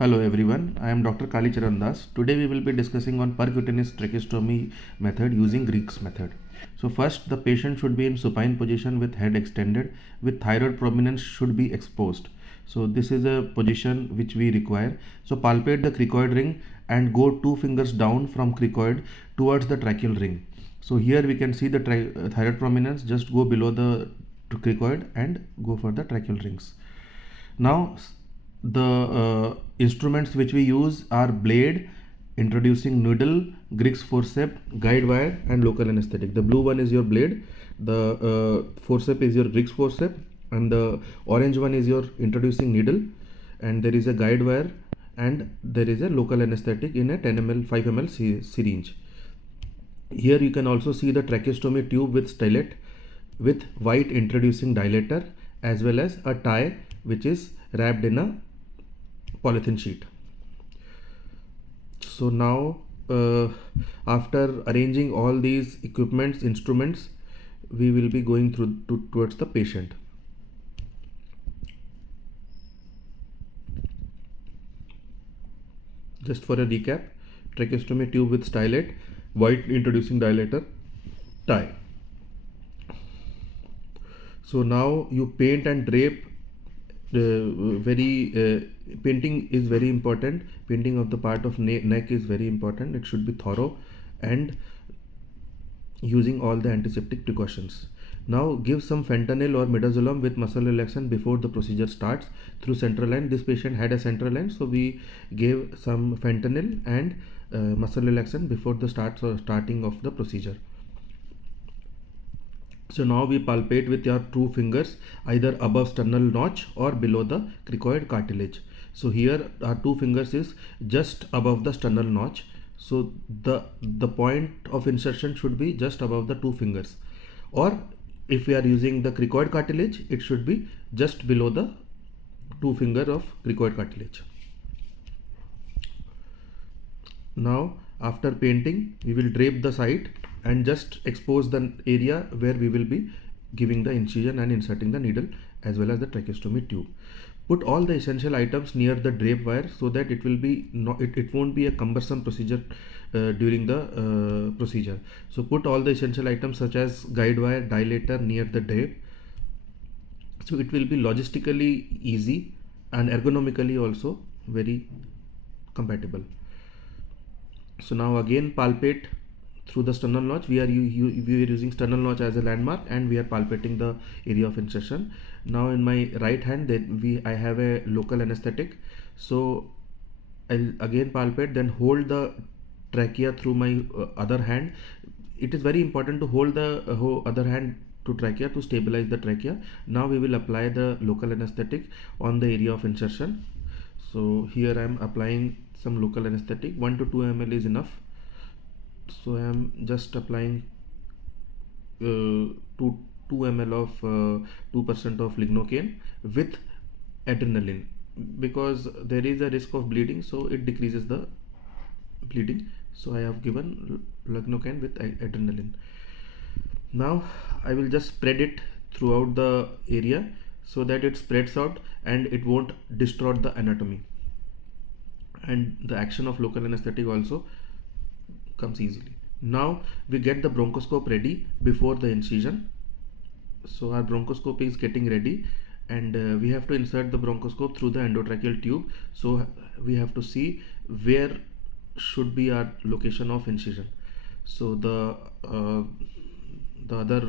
Hello everyone, I am Dr. Charan. Today we will be discussing on percutaneous tracheostomy method using Griggs method. So first, the patient should be in supine position with head extended with thyroid prominence should be exposed. So this is a position which we require. So palpate the cricoid ring and go 2 fingers down from cricoid towards the tracheal ring. So here we can see the thyroid prominence, just go below the cricoid and go for the tracheal rings. Now the instruments which we use are blade, introducing needle, Griggs forceps, guide wire and local anesthetic. The blue one is your blade, the forceps is your Griggs forceps, and the orange one is your introducing needle, and there is a guide wire and there is a local anesthetic in a 10 ml 5 ml syringe. Here you can also see the tracheostomy tube with stylet with white introducing dilator as well as a tie which is wrapped in a polythene sheet. So now after arranging all these instruments, we will be going towards the patient. Just for a recap, tracheostomy tube with stylet, white introducing dilator, tie. So now you paint and drape. Painting is very important. Painting of the part of neck is very important. It should be thorough and using all the antiseptic precautions. Now give some fentanyl or midazolam with muscle relaxant before the procedure starts through central line. This patient had a central line, so we gave some fentanyl and muscle relaxant before the starting of the procedure. So now we palpate with your 2 fingers either above sternal notch or below the cricoid cartilage. So here our 2 fingers is just above the sternal notch. So the point of insertion should be just above the 2 fingers, or if we are using the cricoid cartilage, it should be just below the 2 finger of cricoid cartilage. Now after painting, we will drape the site and just expose the area where we will be giving the incision and inserting the needle as well as the tracheostomy tube. Put all the essential items near the drape wire so that it will be it won't be a cumbersome procedure during the procedure. So put all the essential items such as guide wire, dilator near the drape. So it will be logistically easy and ergonomically also very compatible. So now again palpate through the sternal notch. We are using sternal notch as a landmark and we are palpating the area of insertion. Now in my right hand I have a local anesthetic, so I'll again palpate, then hold the trachea through my other hand. It is very important to hold the other hand to trachea to stabilize the trachea. Now we will apply the local anesthetic on the area of insertion. So here I am applying some local anesthetic. 1 to 2 ml is enough. So I am just applying 2 ml of 2% of lignocaine with adrenaline, because there is a risk of bleeding, so it decreases the bleeding. So I have given lignocaine with adrenaline. Now I will just spread it throughout the area so that it spreads out and it won't distort the anatomy, and the action of local anesthetic also comes easily. Now we get the bronchoscope ready before the incision. So our bronchoscope is getting ready and we have to insert the bronchoscope through the endotracheal tube. So we have to see where should be our location of incision. So the other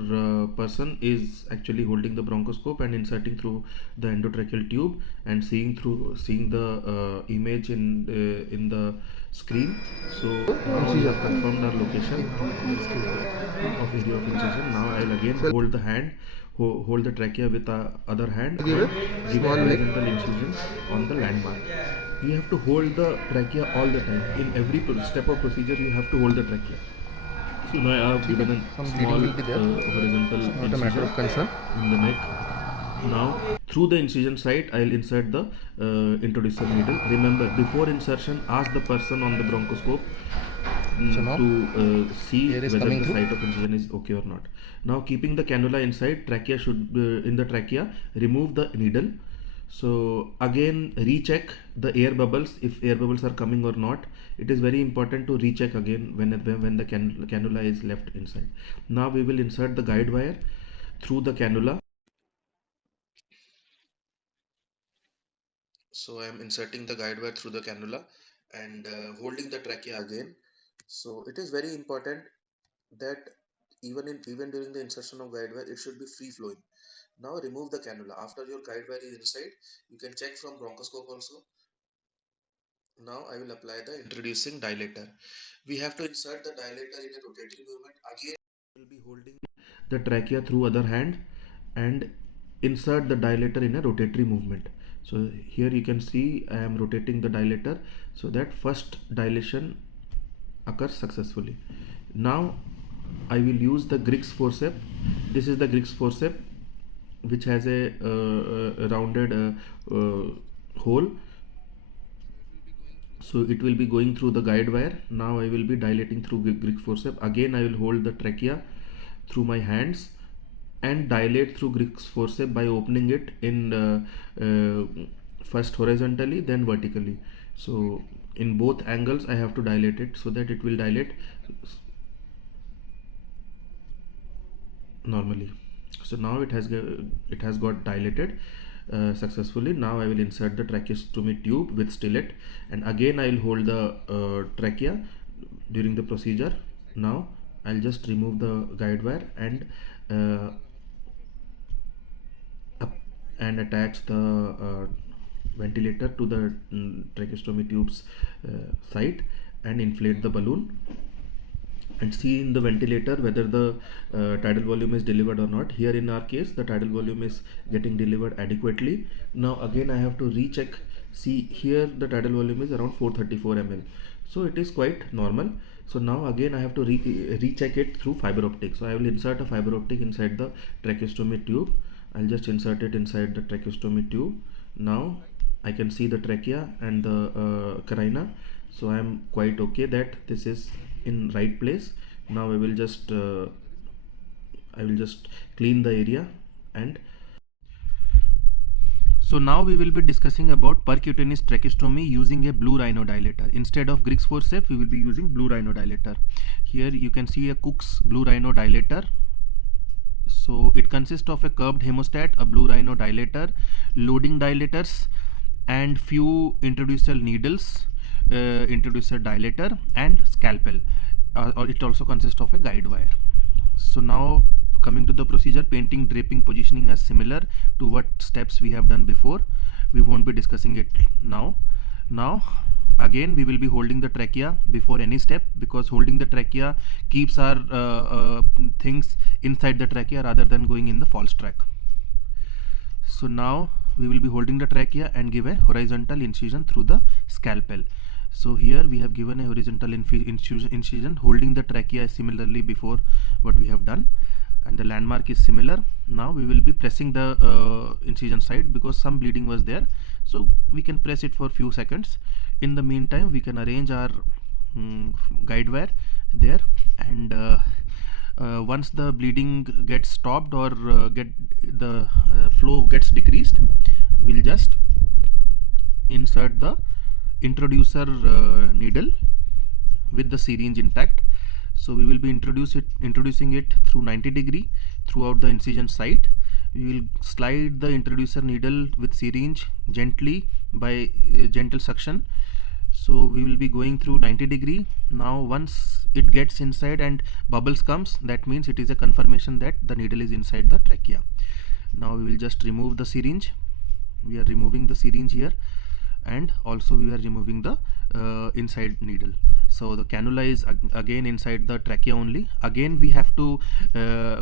person is actually holding the bronchoscope and inserting through the endotracheal tube and seeing the image in the screen. So now we have confirmed our location of area of incision. Now I'll again hold the hand, hold the trachea with the other hand, and give a horizontal incision on the landmark. You have to hold the trachea all the time. In every step of procedure, you have to hold the trachea. So now I have given a small horizontal incision in the neck. Now through the incision site, I will insert the introducer needle. Remember, before insertion, ask the person on the bronchoscope to see whether the site of incision is okay or not. Now keeping the cannula inside, in the trachea, remove the needle. So again, recheck the air bubbles, if air bubbles are coming or not. It is very important to recheck again when the cannula is left inside. Now we will insert the guide wire through the cannula. So I am inserting the guide wire through the cannula and holding the trachea again. So it is very important that even during the insertion of guide wire, it should be free flowing. Now remove the cannula. After your guide wire is inside, you can check from bronchoscope also. Now I will apply the introducing dilator. We have to insert the dilator in a rotatory movement. Again, we will be holding the trachea through other hand and insert the dilator in a rotatory movement. So here you can see I am rotating the dilator so that first dilation occurs successfully. Now I will use the Griggs forceps. This is the Griggs forceps, which has a rounded hole, so it will be going through the guide wire. Now I will be dilating through Griggs forceps. Again I will hold the trachea through my hands and dilate through Griggs forceps by opening it in first horizontally, then vertically. So in both angles I have to dilate it so that it will dilate normally. So now it has got dilated successfully. Now I will insert the tracheostomy tube with stillet, and again I will hold the trachea during the procedure. Now I'll just remove the guide wire and attach the ventilator to the tracheostomy tube's site and inflate the balloon and see in the ventilator whether the tidal volume is delivered or not. Here in our case the tidal volume is getting delivered adequately. Now again I have to recheck. See here the tidal volume is around 434 ml, so it is quite normal. So now again I have to recheck it through fiber optic. So I will insert a fiber optic inside the tracheostomy tube. I'll just insert it inside the tracheostomy tube. Now I can see the trachea and the carina, so I am quite okay that this is in right place. Now I will just clean the area. And so now we will be discussing about percutaneous tracheostomy using a blue Rhino dilator. Instead of Griggs forceps, we will be using blue Rhino dilator. Here you can see a Cook's blue Rhino dilator. So it consists of a curved hemostat, a blue Rhino dilator, loading dilators, and few introducer needles, introducer dilator, and scalpel. Or it also consists of a guide wire. So now coming to the procedure, painting, draping, positioning are similar to what steps we have done before. We won't be discussing it now. Now again we will be holding the trachea before any step, because holding the trachea keeps our things inside the trachea rather than going in the false track. So now we will be holding the trachea and give a horizontal incision through the scalpel. So here we have given a horizontal incision holding the trachea similarly before what we have done, and the landmark is similar. Now we will be pressing the incision site because some bleeding was there, so we can press it for few seconds. In the meantime we can arrange our guide wire there, and once the bleeding gets stopped or the flow gets decreased, we'll just insert the introducer needle with the syringe intact. So we will be introducing it through 90° throughout the incision site. We will slide the introducer needle with syringe gently by gentle suction. So we will be going through 90°. Now once it gets inside and bubbles comes, that means it is a confirmation that the needle is inside the trachea. Now we will just remove the syringe. We are removing the syringe here, and also we are removing the inside needle. So the cannula is again inside the trachea only. Again we have to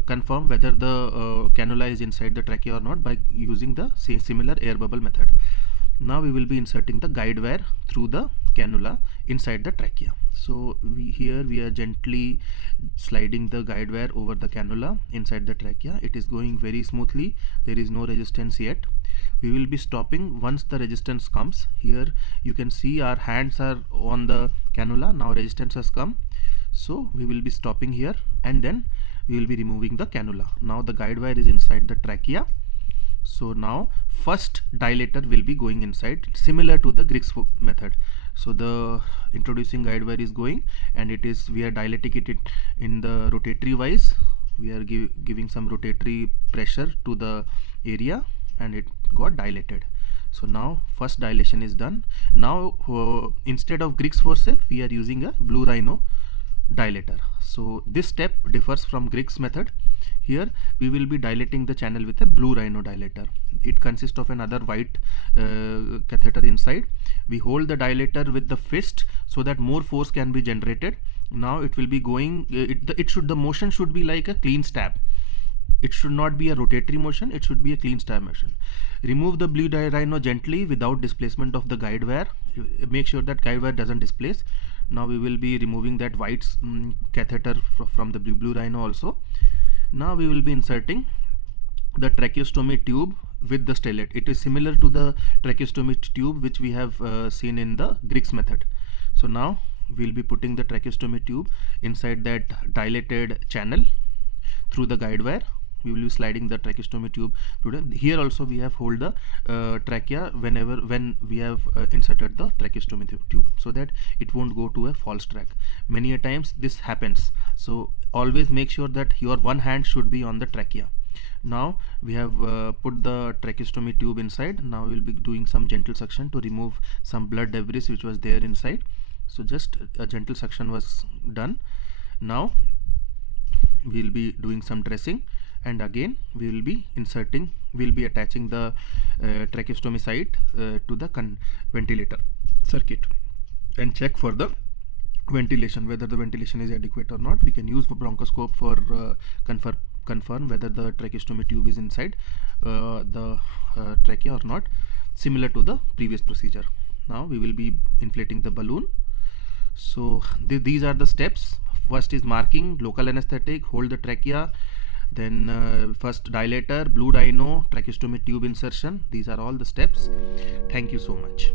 confirm whether the cannula is inside the trachea or not by using the similar air bubble method. Now we will be inserting the guide wire through the cannula inside the trachea. So here we are gently sliding the guide wire over the cannula inside the trachea. It is going very smoothly. There is no resistance yet. We will be stopping once the resistance comes. Here you can see our hands are on the cannula. Now resistance has come, so we will be stopping here, and then we will be removing the cannula. Now the guide wire is inside the trachea. So now first dilator will be going inside, similar to the Griggs method. So the introducing guide wire is going, and we are dilating it in the rotatory wise. We are giving some rotatory pressure to the area, and it got dilated. So now first dilation is done. Now instead of Griggs forceps, we are using a blue Rhino dilator. So this step differs from Griggs method. Here we will be dilating the channel with a blue Rhino dilator. It consists of another white catheter inside. We hold the dilator with the fist so that more force can be generated. Now it will be going, the motion should be like a clean stab. It should not be a rotatory motion, it should be a clean stab motion. Remove the blue Rhino gently without displacement of the guide wire. Make sure that guide wire doesn't displace. Now we will be removing that white catheter from the blue Rhino also. Now we will be inserting the tracheostomy tube with the stellate. It is similar to the tracheostomy tube which we have seen in the Griggs method. So now we will be putting the tracheostomy tube inside that dilated channel through the guide wire. We will be sliding the tracheostomy tube through here. Also we have hold the trachea when we have inserted the tracheostomy tube, so that it won't go to a false track. Many a times this happens, so always make sure that your one hand should be on the trachea. Now we have put the tracheostomy tube inside. Now we will be doing some gentle suction to remove some blood debris which was there inside. So just a gentle suction was done. Now we will be doing some dressing, and again we will be attaching the tracheostomy site to the ventilator circuit, and check for the ventilation, whether the ventilation is adequate or not. We can use the bronchoscope for confirm whether the tracheostomy tube is inside the trachea or not, similar to the previous procedure. Now we will be inflating the balloon. So these are the steps. First is marking, local anesthetic, hold the trachea, then first dilator, blue Rhino, tracheostomy tube insertion. These are all the steps. Thank you so much.